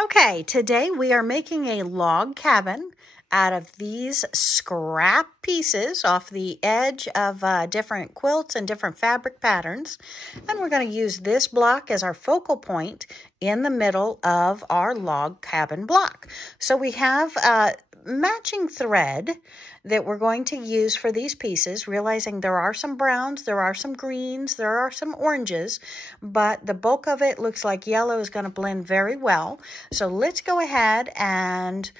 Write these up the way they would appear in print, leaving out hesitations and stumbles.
Okay, today we are making a log cabin out of these scrap pieces off the edge of different quilts and different fabric patterns. And we're going to use this block as our focal point in the middle of our log cabin block. So we have matching thread that we're going to use for these pieces, realizing there are some browns, there are some greens, there are some oranges, but the bulk of it looks like yellow is going to blend very well. So let's go ahead and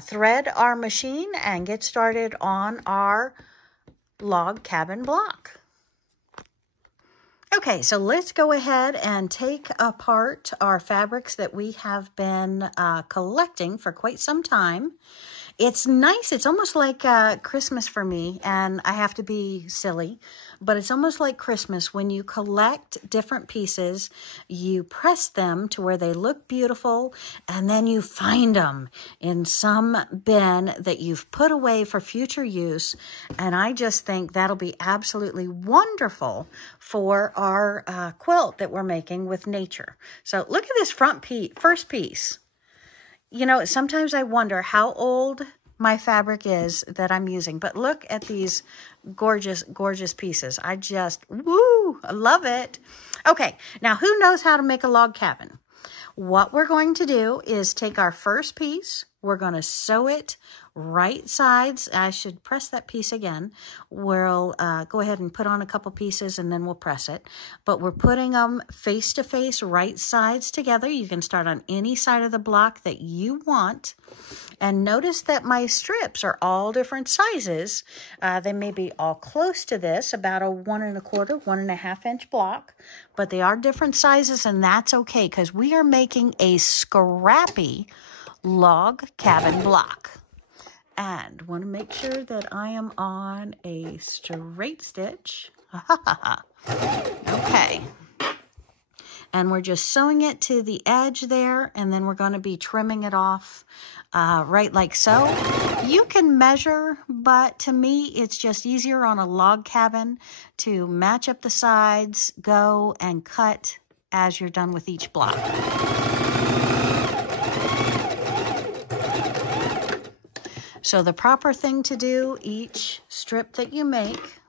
thread our machine and get started on our log cabin block. Okay, so let's go ahead and take apart our fabrics that we have been collecting for quite some time. It's nice. It's almost like Christmas for me, and I have to be silly, but it's almost like Christmas when you collect different pieces, you press them to where they look beautiful, and then you find them in some bin that you've put away for future use, and I just think that'll be absolutely wonderful for our quilt that we're making with nature. So look at this first piece. You know, sometimes I wonder how old my fabric is that I'm using, but look at these gorgeous, gorgeous pieces. I love it. Okay, now who knows how to make a log cabin? What we're going to do is take our first piece, we're going to sew it right sides. I should press that piece again. We'll go ahead and put on a couple pieces and then we'll press it. But we're putting them face to face, right sides together. You can start on any side of the block that you want. And notice that my strips are all different sizes. They may be all close to this, about a 1 1/4, 1.5 inch block. But they are different sizes, and that's okay because we are making a scrappy log cabin block. And want to make sure that I am on a straight stitch. Okay. And we're just sewing it to the edge there, and then we're going to be trimming it off right like so. You can measure, but to me, it's just easier on a log cabin to match up the sides, go and cut as you're done with each block. So the proper thing to do, each strip that you make,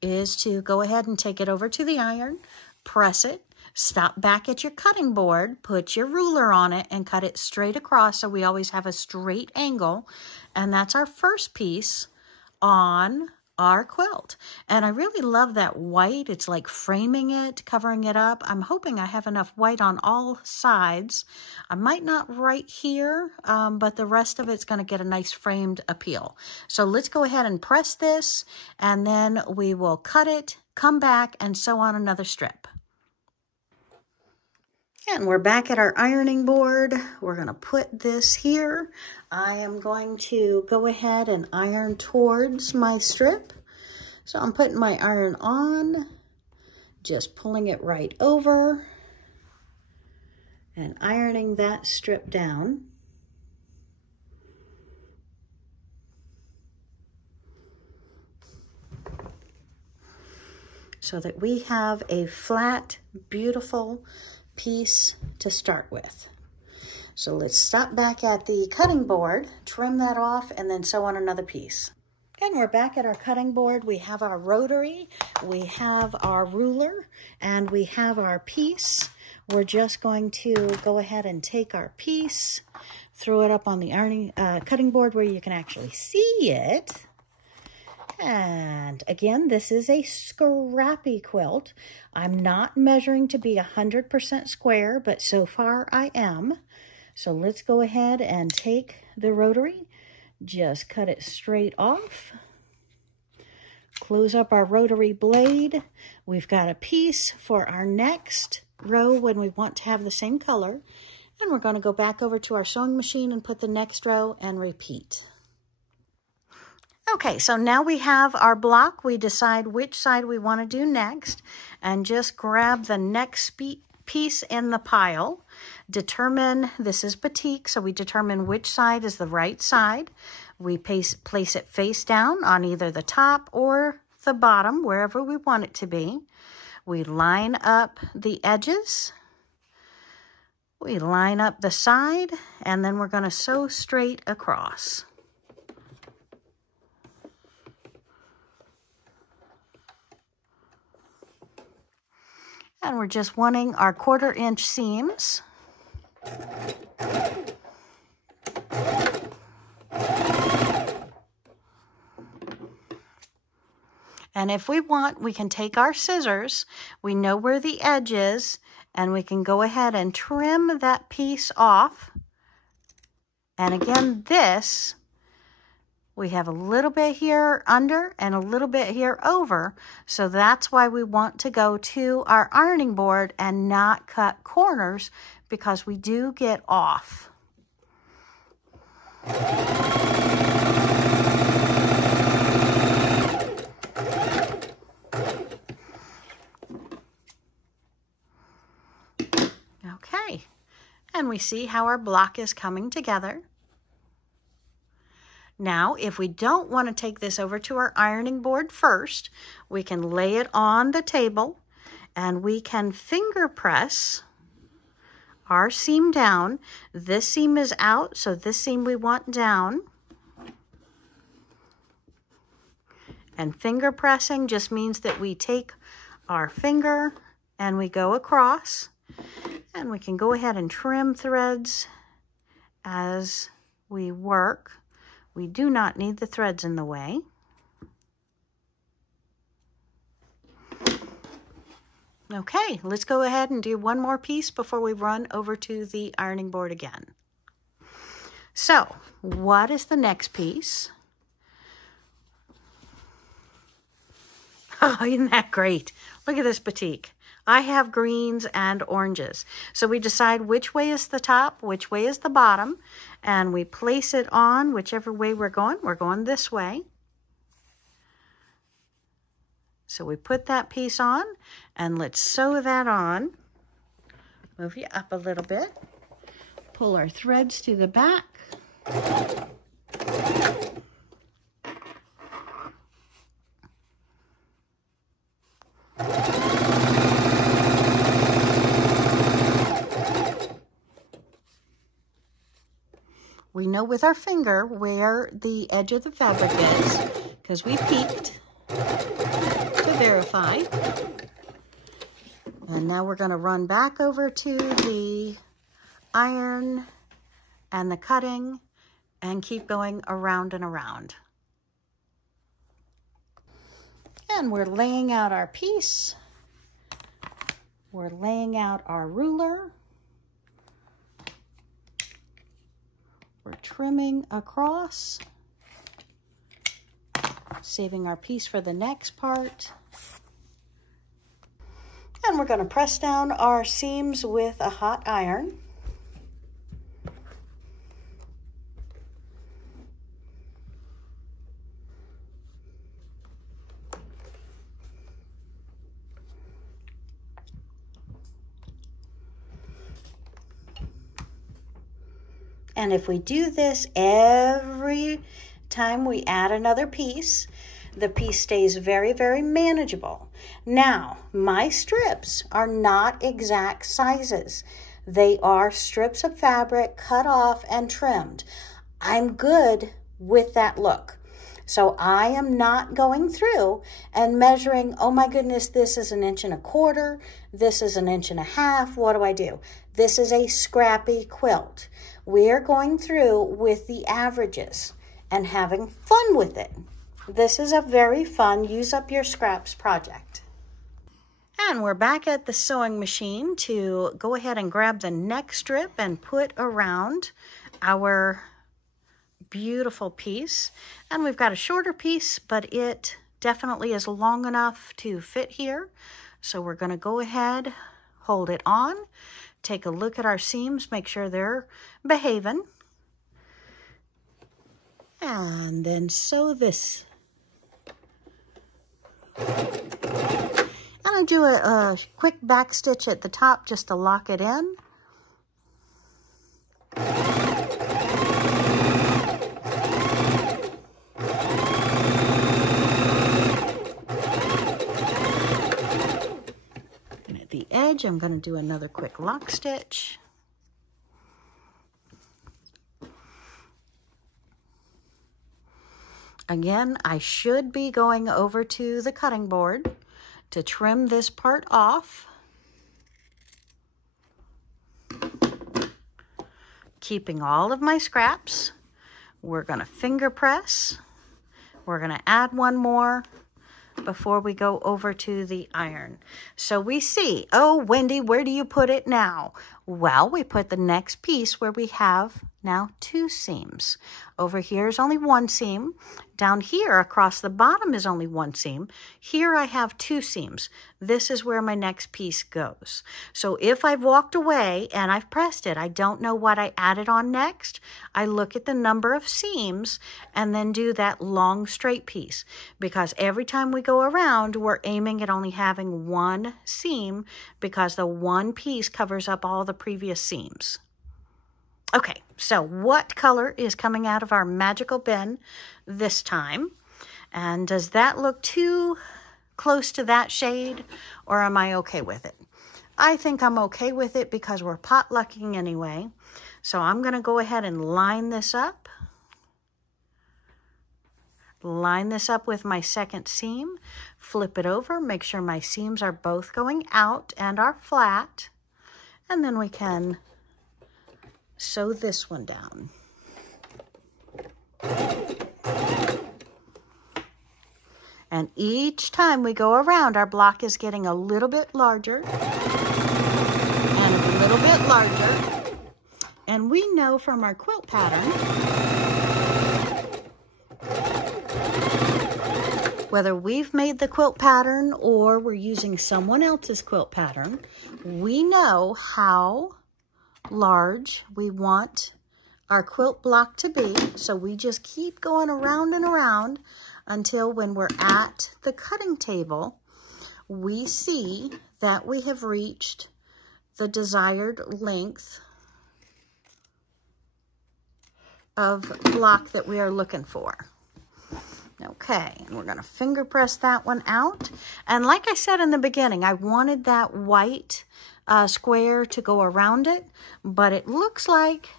is to go ahead and take it over to the iron, press it, stop back at your cutting board, put your ruler on it, and cut it straight across so we always have a straight angle. And that's our first piece on our quilt. And I really love that white. It's like framing it, covering it up. I'm hoping I have enough white on all sides. I might not right here, but the rest of it's going to get a nice framed appeal. So let's go ahead and press this, and then we will cut it, come back, and sew on another strip. And we're back at our ironing board. We're going to put this here. I am going to go ahead and iron towards my strip. So I'm putting my iron on, just pulling it right over and ironing that strip down. So that we have a flat, beautiful piece to start with. So let's stop back at the cutting board, trim that off, and then sew on another piece. And we're back at our cutting board. We have our rotary, we have our ruler, and we have our piece. We're just going to go ahead and take our piece, throw it up on the cutting board where you can actually see it. And again, this is a scrappy quilt. I'm not measuring to be 100% square, but so far I am. So let's go ahead and take the rotary, just cut it straight off. Close up our rotary blade. We've got a piece for our next row when we want to have the same color. And we're going to go back over to our sewing machine and put the next row and repeat. Okay, so now we have our block. We decide which side we want to do next and just grab the next piece in the pile. Determine, this is batik, so we determine which side is the right side. We place it face down on either the top or the bottom, wherever we want it to be. We line up the edges. We line up the side, and then we're going to sew straight across. And we're just wanting our 1/4 inch seams. And if we want, we can take our scissors. We know where the edge is, and we can go ahead and trim that piece off. And again, this, we have a little bit here under and a little bit here over. So that's why we want to go to our ironing board and not cut corners, because we do get off. Okay, and we see how our block is coming together. Now, if we don't want to take this over to our ironing board first, we can lay it on the table and we can finger press our seam down. This seam is out, so this seam we want down. And finger pressing just means that we take our finger and we go across. And we can go ahead and trim threads as we work. We do not need the threads in the way. Okay, let's go ahead and do one more piece before we run over to the ironing board again. So, what is the next piece? Oh, isn't that great? Look at this batik. I have greens and oranges. So we decide which way is the top, which way is the bottom, and we place it on whichever way we're going. We're going this way. So we put that piece on, and let's sew that on. Move you up a little bit. Pull our threads to the back. We know with our finger where the edge of the fabric is because we peeked to verify. And now we're going to run back over to the iron and the cutting and keep going around and around. And we're laying out our piece. We're laying out our ruler. We're trimming across, saving our piece for the next part. And we're going to press down our seams with a hot iron. And if we do this every time we add another piece, the piece stays very, very manageable. Now, my strips are not exact sizes. They are strips of fabric cut off and trimmed. I'm good with that look. So I am not going through and measuring, oh my goodness, this is 1.25 inches, this is 1.5 inches, what do I do? This is a Scrappy quilt. We're going through with the averages and having fun with it. This is a very fun use up your scraps project. And we're back at the sewing machine to go ahead and grab the next strip and put around our beautiful piece. And we've got a shorter piece, but it definitely is long enough to fit here. So we're going to go ahead, hold it on, take a look at our seams, make sure they're behaving, and then sew this. I'm going to do a quick back stitch at the top just to lock it in. at the edge, I'm going to do another quick lock stitch. Again, I should be going over to the cutting board to trim this part off. Keeping all of my scraps. We're going to finger press. We're going to add one more before we go over to the iron. So we see, oh, Wendy, where do you put it now? Well, we put the next piece where we have now 2 seams. Over here is only 1 seam. Down here across the bottom is only 1 seam. Here I have 2 seams. This is where my next piece goes. So if I've walked away and I've pressed it, I don't know what I added on next. I look at the number of seams and then do that long straight piece, because every time we go around, we're aiming at only having 1 seam, because the 1 piece covers up all the previous seams. Okay, so what color is coming out of our magical bin this time? And does that look too close to that shade, or am I okay with it? I think I'm okay with it because we're potlucking anyway. So I'm going to go ahead and line this up. Line this up with my second seam. Flip it over. Make sure my seams are both going out and are flat. And then we can sew this one down. And each time we go around, our block is getting a little bit larger and a little bit larger. And we know from our quilt pattern, whether we've made the quilt pattern or we're using someone else's quilt pattern, we know how large we want our quilt block to be. So we just keep going around and around until when we're at the cutting table, we see that we have reached the desired length of block that we are looking for. Okay, and we're going to finger press that one out. And like I said in the beginning, I wanted that white square to go around it, but it looks like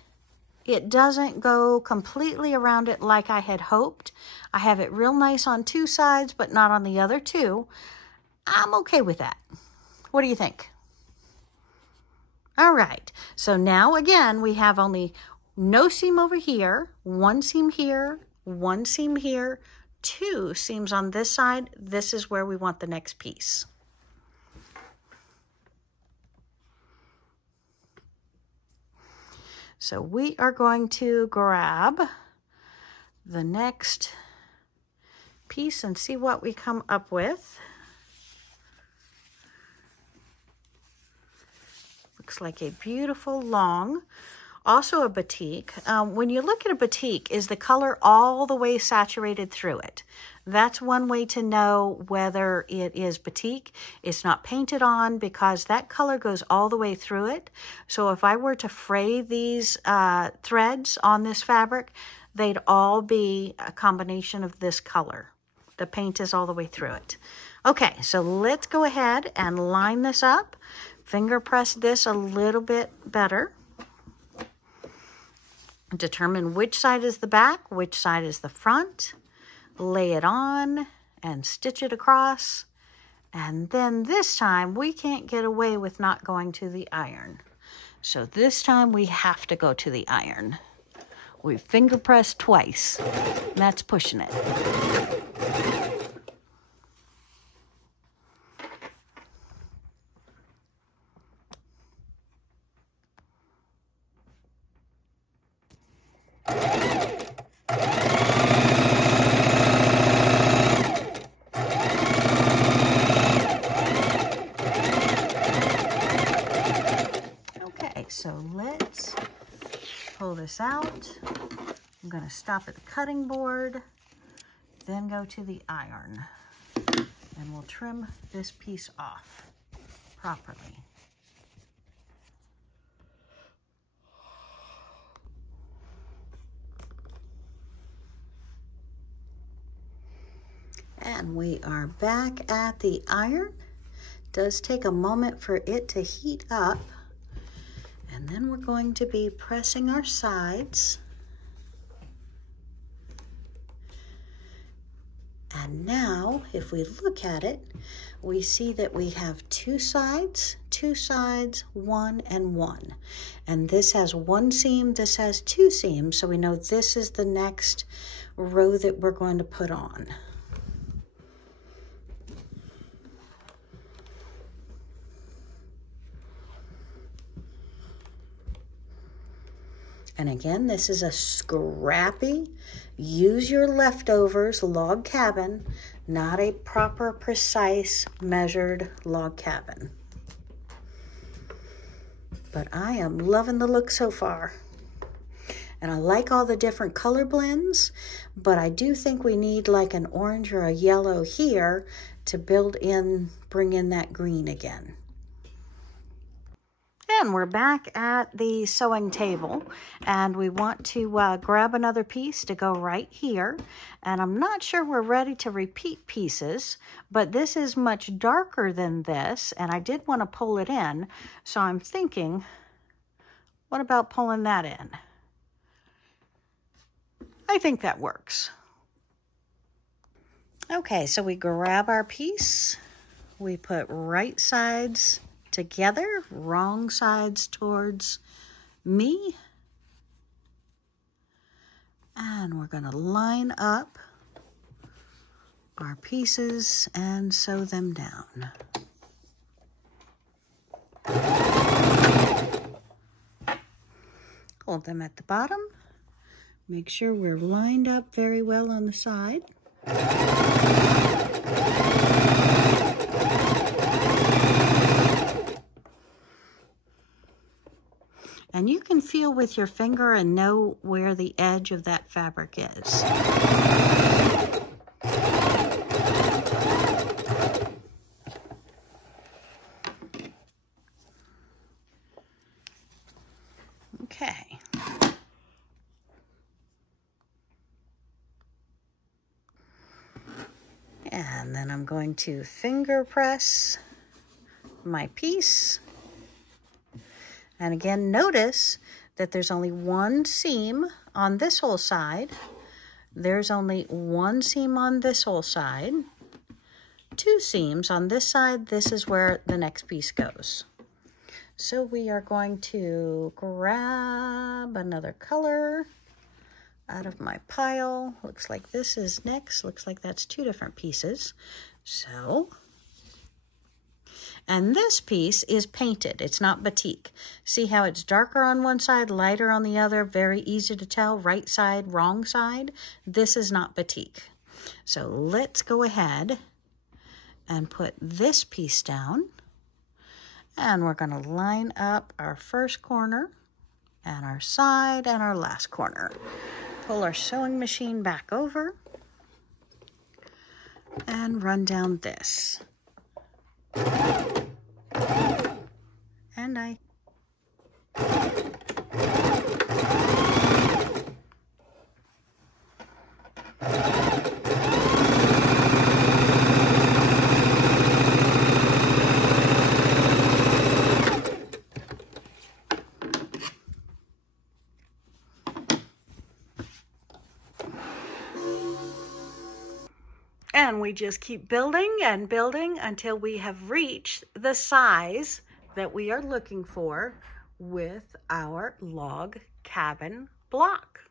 it doesn't go completely around it like I had hoped. I have it real nice on 2 sides, but not on the other 2. I'm okay with that. What do you think? All right, so now again, we have only no seam over here, 1 seam here, 1 seam here, 2 seams on this side. This is where we want the next piece. So we are going to grab the next piece and see what we come up with. Looks like a beautiful long, also a batik. When you look at a batik, is the color all the way saturated through it? That's one way to know whether it is batik. It's not painted on because that color goes all the way through it. So if I were to fray these threads on this fabric, they'd all be a combination of this color. The paint is all the way through it. Okay, so let's go ahead and line this up. Finger press this a little bit better. Determine which side is the back, which side is the front. Lay it on and stitch it across. And then this time we can't get away with not going to the iron. So this time we have to go to the iron. We finger press twice. That's pushing it. So let's pull this out. I'm going to stop at the cutting board, then go to the iron, and we'll trim this piece off properly. And we are back at the iron. does take a moment for it to heat up. And then we're going to be pressing our sides. And now, if we look at it, we see that we have two sides, one and one. And this has one seam, this has two seams, so we know this is the next row that we're going to put on. And again, this is a Scrappy, use your leftovers log cabin, not a proper, precise, measured log cabin. But I am loving the look so far. And I like all the different color blends, but I do think we need like an orange or a yellow here to bring in that green again. And we're back at the sewing table, and we want to grab another piece to go right here. And I'm not sure we're ready to repeat pieces, but this is much darker than this, and I did want to pull it in. So I'm thinking, what about pulling that in? I think that works. Okay, so we grab our piece, we put right sides together, wrong sides towards me. And we're going to line up our pieces and sew them down. Hold them at the bottom. Make sure we're lined up very well on the side. And you can feel with your finger and know where the edge of that fabric is. Okay. And then I'm going to finger press my piece. And again, notice that there's only one seam on this whole side. There's only one seam on this whole side. Two seams on this side. This is where the next piece goes. So we are going to grab another color out of my pile. Looks like this is next. Looks like that's two different pieces. So, and this piece is painted. It's not batik. See how it's darker on one side, lighter on the other, very easy to tell, right side, wrong side. This is not batik. So let's go ahead and put this piece down. And we're going to line up our first corner and our side and our last corner. Pull our sewing machine back over and run down this. And And we just keep building and building until we have reached the size that we are looking for with our log cabin block.